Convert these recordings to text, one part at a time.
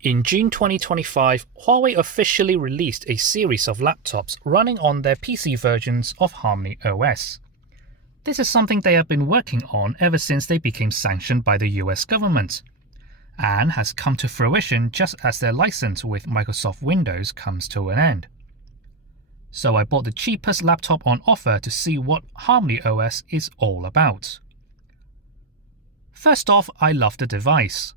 In June 2025, Huawei officially released a series of laptops running on their PC versions of HarmonyOS. This is something they have been working on ever since they became sanctioned by the US government, and has come to fruition just as their license with Microsoft Windows comes to an end. So I bought the cheapest laptop on offer to see what HarmonyOS is all about. First off, I love the device.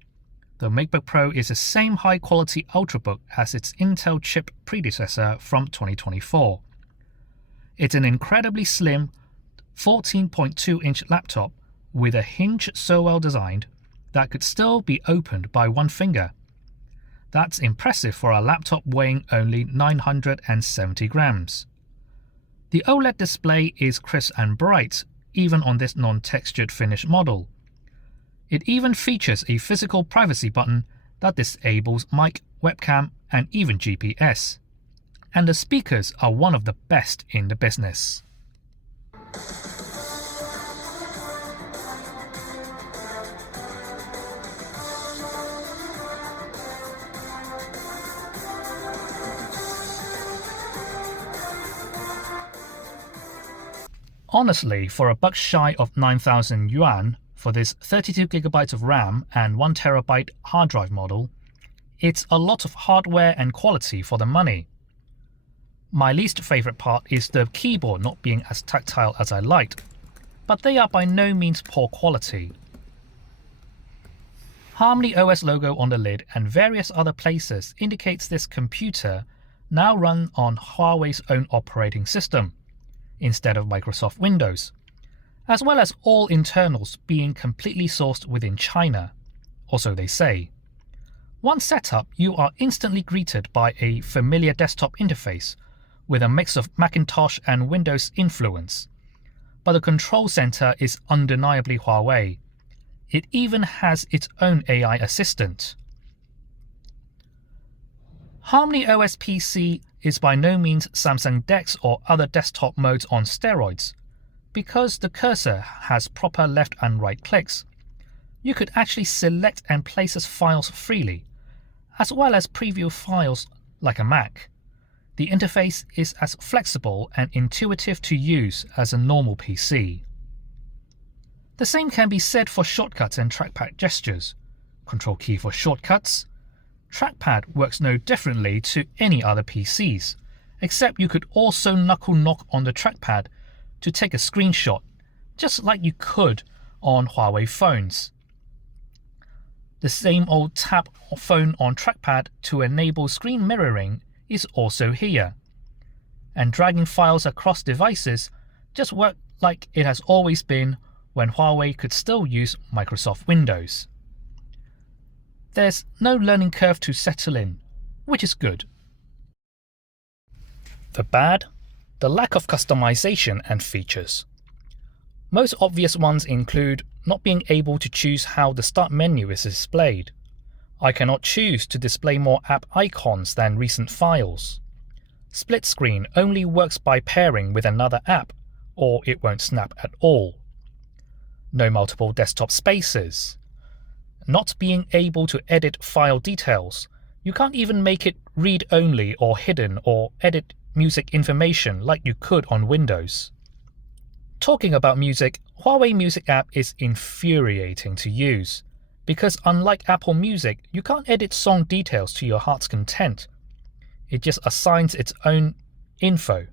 The Mackbook Pro is the same high-quality Ultrabook as its Intel chip predecessor from 2024. It's an incredibly slim 14.2-inch laptop with a hinge so well designed that could still be opened by one finger. That's impressive for a laptop weighing only 970 grams. The OLED display is crisp and bright, even on this non-textured finish model. It even features a physical privacy button that disables mic, webcam, and even GPS. And the speakers are one of the best in the business. Honestly, for a buck shy of 9,000 yuan, for this 32GB of RAM and 1TB hard drive model, it's a lot of hardware and quality for the money. My least favorite part is the keyboard not being as tactile as I liked, but they are by no means poor quality. HarmonyOS logo on the lid and various other places indicates this computer now runs on Huawei's own operating system, instead of Microsoft Windows, as well as all internals being completely sourced within China, or so they say. Once set up, you are instantly greeted by a familiar desktop interface with a mix of Macintosh and Windows influence. But the control center is undeniably Huawei. It even has its own AI assistant. HarmonyOS PC is by no means Samsung DeX or other desktop modes on steroids. Because the cursor has proper left and right clicks, you could actually select and place files freely, as well as preview files like a Mac. The interface is as flexible and intuitive to use as a normal PC. The same can be said for shortcuts and trackpad gestures. Control key for shortcuts. Trackpad works no differently to any other PCs, except you could also knuckle knock on the trackpad to take a screenshot, just like you could on Huawei phones. The same old tap phone on trackpad to enable screen mirroring is also here. And dragging files across devices just worked like it has always been when Huawei could still use Microsoft Windows. There's no learning curve to settle in, which is good. The bad? The lack of customization and features. Most obvious ones include not being able to choose how the start menu is displayed. I cannot choose to display more app icons than recent files. Split screen only works by pairing with another app, or it won't snap at all. No multiple desktop spaces. Not being able to edit file details. You can't even make it read-only or hidden or edit music information like you could on Windows. Talking about music, Huawei Music app is infuriating to use, because unlike Apple Music, you can't edit song details to your heart's content. It just assigns its own info,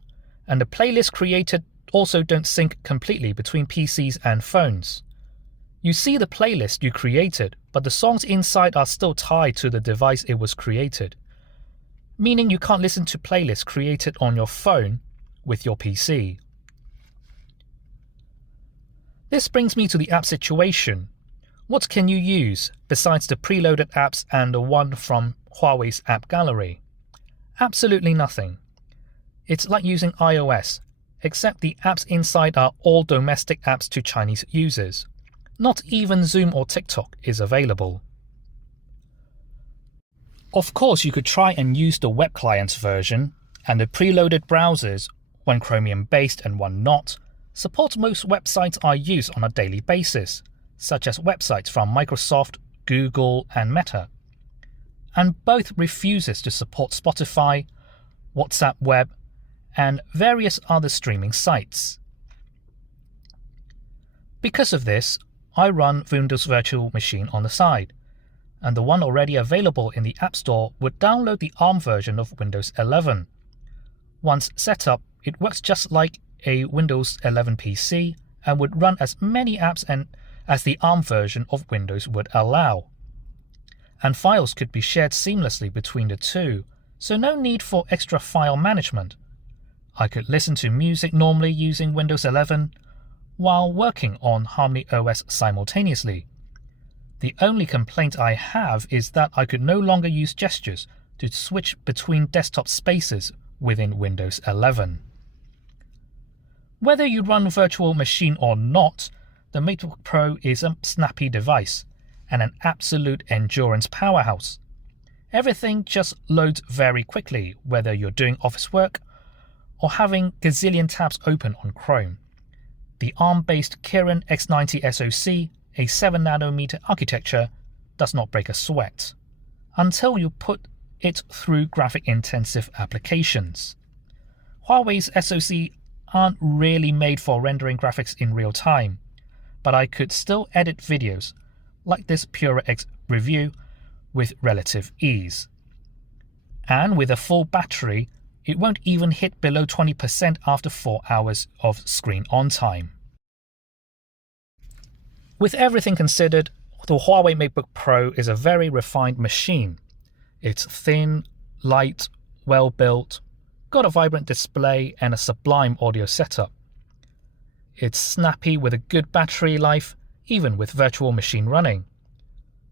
and the playlists created also don't sync completely between PCs and phones. You see the playlist you created, but the songs inside are still tied to the device it was created, meaning you can't listen to playlists created on your phone with your PC. This brings me to the app situation. What can you use besides the preloaded apps and the one from Huawei's app gallery? Absolutely nothing. It's like using iOS, except the apps inside are all domestic apps to Chinese users. Not even Zoom or TikTok is available. Of course, you could try and use the web clients version, and the preloaded browsers, one Chromium-based and one not, support most websites I use on a daily basis, such as websites from Microsoft, Google, and Meta. and both refuses to support Spotify, WhatsApp Web, and various other streaming sites. Because of this, I run Windows Virtual Machine on the side, and the one already available in the App Store would download the ARM version of Windows 11. Once set up, it works just like a Windows 11 PC and would run as many apps as the ARM version of Windows would allow. And files could be shared seamlessly between the two, so no need for extra file management. I could listen to music normally using Windows 11 while working on HarmonyOS simultaneously. The only complaint I have is that I could no longer use gestures to switch between desktop spaces within Windows 11. Whether you run Virtual Machine or not, the Matebook Pro is a snappy device and an absolute endurance powerhouse. Everything just loads very quickly, whether you're doing office work or having gazillion tabs open on Chrome. The ARM-based Kirin X90 SoC, a 7nm architecture, does not break a sweat until you put it through graphic-intensive applications. Huawei's SoC aren't really made for rendering graphics in real time, but I could still edit videos, like this PureX review, with relative ease. And with a full battery, it won't even hit below 20% after 4 hours of screen on time. With everything considered, the Huawei Matebook Pro is a very refined machine. It's thin, light, well-built, got a vibrant display and a sublime audio setup. It's snappy with a good battery life, even with virtual machine running.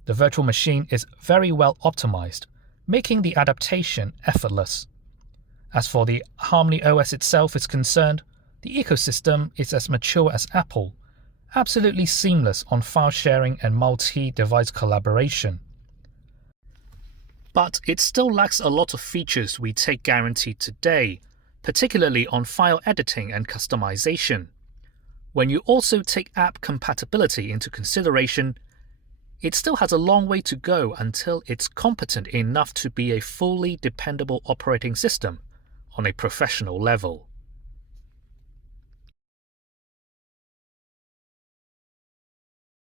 The virtual machine is very well optimized, making the adaptation effortless. As for the HarmonyOS itself is concerned, the ecosystem is as mature as Apple, absolutely seamless on file sharing and multi-device collaboration. But it still lacks a lot of features we take guaranteed today, particularly on file editing and customization. When you also take app compatibility into consideration, it still has a long way to go until it's competent enough to be a fully dependable operating system on a professional level.